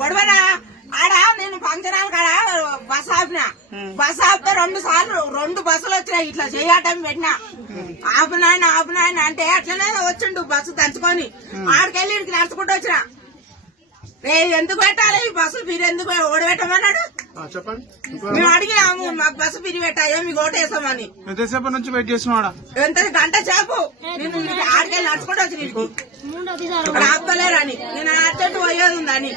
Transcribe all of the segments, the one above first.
గొడవనా ఆడ నేను function hall కాడ బస్ ఆపినా. బస్ ఆపితే 2 సార్లు 2 బస్సులు వచ్చినాయి. ఇట్లా చేయటం పెట్టినా. ఆపునాయన అంటే అట్లనే వచ్చిండు బస్సు దంచుకొని. ఆడికెళ్ళి ఇడికి నడుచుకుంటూ వచ్చిన. ఎందుకు పెట్టాలి ఈ బస్సు మీరు ఎందుకు ఓడబెట్టమన్నాడు. మేము అడిగినాము మాకు బస్సు పిరి పెట్టాయో మీకు ఓటేసామని. ఎంతసేపు నుంచి వెయిట్ చేస్తున్నాడా? ఎంత గంట చేపు నేను ఆడికెళ్ళి నడుచుకుంటూ వచ్చి నీకు ఆపలేరని నేను అర్జెంట్ పోయేది ఉందని.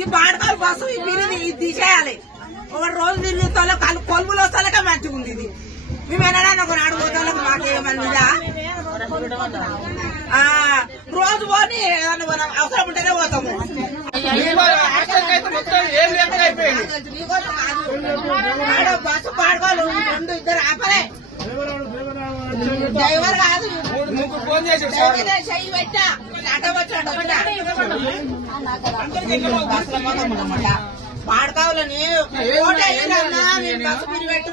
ఈ పాడకాలు బస్సు ఈ పిరి ఇది తీసేయాలి. ఒక రోజు తిరుగుతాలో కొలుపులు వస్తాలకే మంచిగా ఉంది. ఇది మేము ఎన్నడైనా ఒక నాడు పోతాలకు మాకేమన్నా రోజు పోని ఏదన్నా అవసరం ఉంటేనే పోతాము. బస్సు పాడుకోవాలి 2 ఇద్దరు ఆపలే. డ్రైవర్ కాదు చెయ్యి పెట్టా అట వచ్చాడు పాడకావులని బస్సు పిరి పెట్టు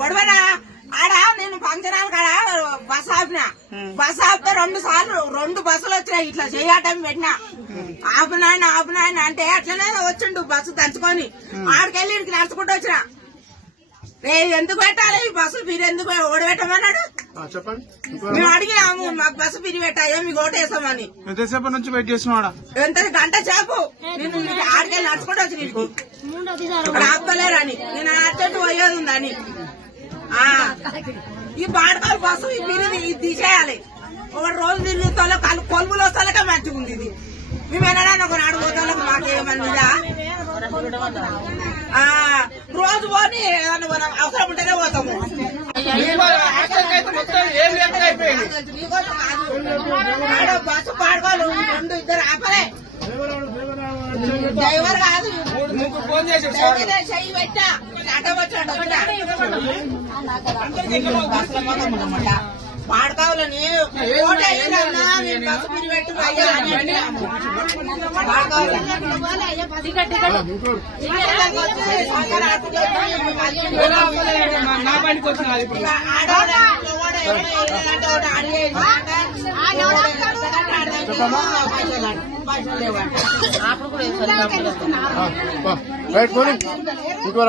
గొడవనా ఆడ నేను ఫంక్షన్ హాల్ కాడ బస్ ఆపినా. బస్ ఆపితే 2 సార్లు 2 బస్సులు వచ్చినాయి. ఇట్లా చేయటం పెట్టినా. ఆపునాయన అంటే అట్లనే వచ్చిండు బస్సు దంచుకొని. ఆడికెళ్ళి ఇడికి నడుచుకుంటూ వచ్చిన. ఎందుకు పెట్టాలి ఈ బస్సు మీరు ఎందుకు ఓడబెట్టమన్నాడు. మేము అడిగినాము మాకు బస్సు పిరి పెట్టాయో మీకు ఓటేసామని. ఎంతసేపు నుంచి వెయిట్ చేస్తున్నాడా? ఎంత గంట చేపు నేను ఆడికెళ్ళి నడుచుకుంటూ వచ్చి నీకు ఆపలేరని నేను అర్జెంట్ పోయేది ఉందని. ఈ పాడకాలు బస్సు ఈ పిరి ఇది తీసేయాలి. ఒక రోజు తిరుగుతాలో కొలుపులు వస్తాలకే మంచిగా ఉంది. ఇది మేము ఎన్నడైనా ఒక నాడు పోతాలకు మాకేమన్నా రోజు పోని ఏదన్నా అవసరం ఉంటేనే పోతాము. బస్సు పాడుకోవాలి 2 ఇద్దరు ఆపలే. డ్రైవర్ కాదు చెయ్యి పెట్టా అట వచ్చాడు పాడకావులని బస్సు పిరి పెట్టు రైట్ పోనీ ఇంకో